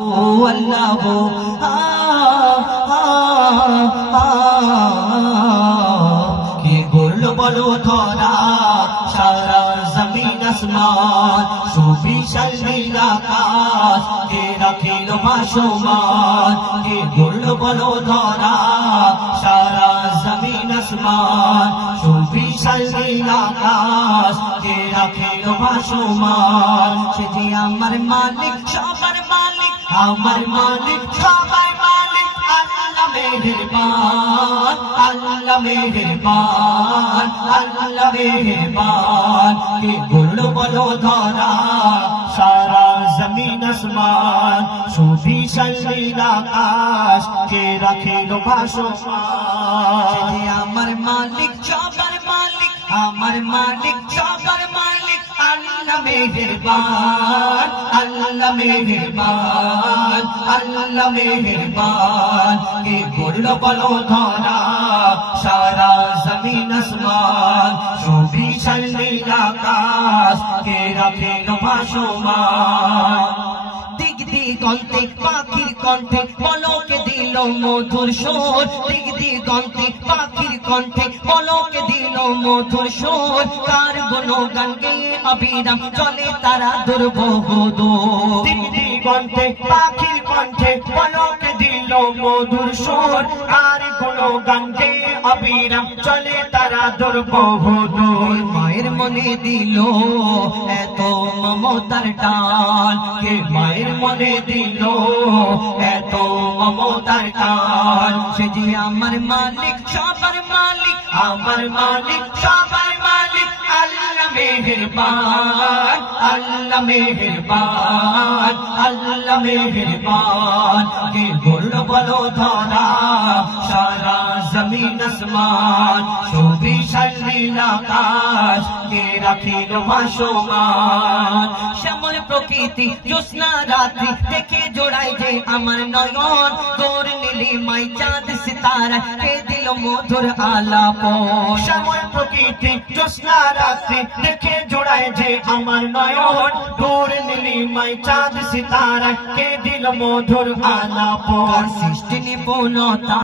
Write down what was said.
আল্লাহ কি বলল বলো ধরা সারা জমিন আসমান সুবিশাল নীল আকাশ কে রাখিল ভাসমান কি বলল বলো ধরা সারা জমিন আসমান সুবিশাল নীল আকাশ কে রাখিল ভাসমান সে যে আমার মালিক সবার মালিক আমার মালিক সবার মালিক আল্লাহ মেহেরবান আল্লাহ মেহেরবান আল্লাহ মেহেরবান কে বলল বলো ধরা সারা জমিন আসমান সুবিশাল নীল আকাশ কে রাখিল ভাসমান আমার মালিক সবার মালিক আমার মালিক সবার মালিক আল্লাহ মেহেরবান আল্লাহ মেহেরবান আল্লাহ মেহেরবান কে বলল বলো ধরা সারা জমিন আসমান সুবিশাল নীল আকাশ কে রাখিল ভাসমান দিক দিগন্তে পাখির কণ্ঠে পলকে দিল মধুর সুর দিক দিগন্তে পাখির কণ্ঠে পলকে দিল মধুর সুর কার গুণগান গেয়ে অবিরাম চলে তারা দুর্বহ দূর দিক দিগন্তে পাখির কণ্ঠে পলকে দিল মধুর সুর কার গুণগান গেয়ে অবিরাম চলে তারা দুর্বহ দূর মায়ের মনে দিল এত মমতার টান কে মায়ের মনে দিল এত মমতার টান সে যে আমার মালিক সবার মালিক আমার মালিক সবার মালিক আল্লাহ মেহেরবান আল্লাহ মেহেরবান আল্লাহ মেহেরবান কে বলল বলো ধরা সারা জমিন আসমান সুবিশাল নীল আকাশ কে রাখিল ভাসমান শ্যামল প্রকৃতি জ্যোৎস্না রাত্রি দেখে জোড়ায় যে আমার নয়ন তোর নীলিমায় চাঁদ সিতারা কে দিল মধুর আলাপন শ্যামল প্রকৃতি জ্যোৎস্না রাত্রি দেখে জোড়ায় যে আমার নয়ন তোর নীলিমায় চাঁদ সিতারা কে দিল মধুর আলাপন সৃষ্টি নিপুণতা